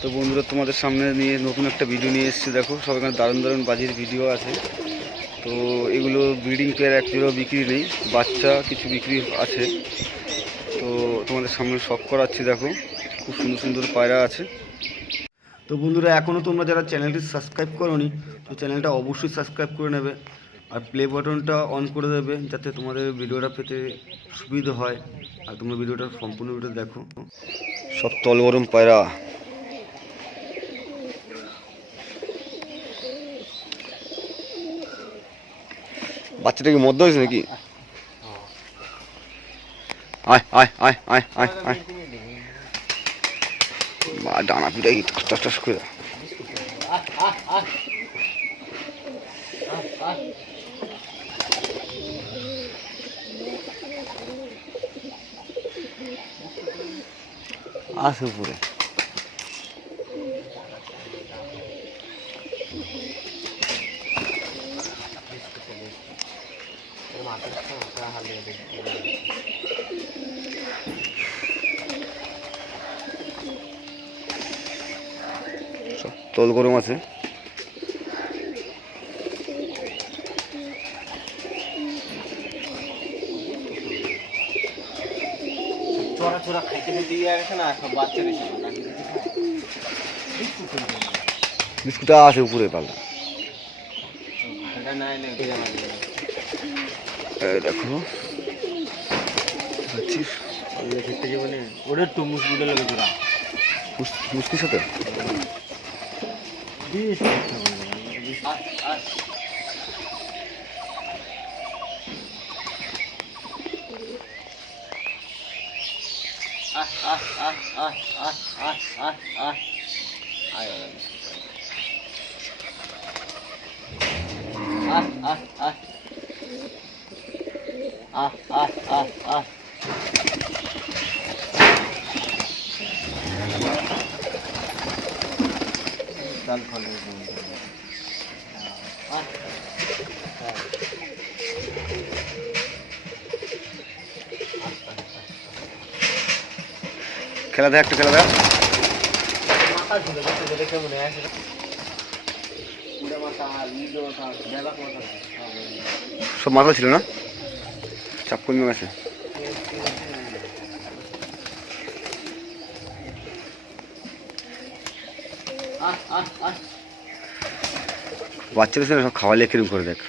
তো বন্ধুরা, তোমাদের সামনে নিয়ে নতুন একটা ভিডিও নিয়ে এসেছি। দেখো, সব এখানে দারুণ দারুণ বাজির ভিডিও আছে। তো এগুলো ব্রিডিং পেয়ার এক জোড়াও বিক্রি নেই, বাচ্চা কিছু বিক্রি আছে। তো তোমাদের সামনে শখ করাচ্ছি। দেখো, খুব সুন্দর সুন্দর পায়রা আছে। তো বন্ধুরা, এখনও তোমরা যারা চ্যানেলটি সাবস্ক্রাইব করোনি, তো চ্যানেলটা অবশ্যই সাবস্ক্রাইব করে নেবে আর প্লে বাটনটা অন করে দেবে, যাতে তোমাদের ভিডিওটা পেতে সুবিধা হয় আর তোমরা ভিডিওটা সম্পূর্ণ ভিডিও দেখো। সব তল গরম পায়রা। বাচ্চাটা কি মধ্য হয়েছে নাকি? আয় আয় আয় আয় আয় আয়, ডানা পিটাই টাস টাস করে। আসে উপরে। তল গরম আছে। বিস্কুট আছে উপরে পাল্লা। দেখো মুশকির সাথে খেলা দেখ, একটু খেলা দেখ। সব মাথা ছিল না, চাপ কমে গেছে। বাচ্চাদের সব খাওয়ালে কিরম করে দেখ।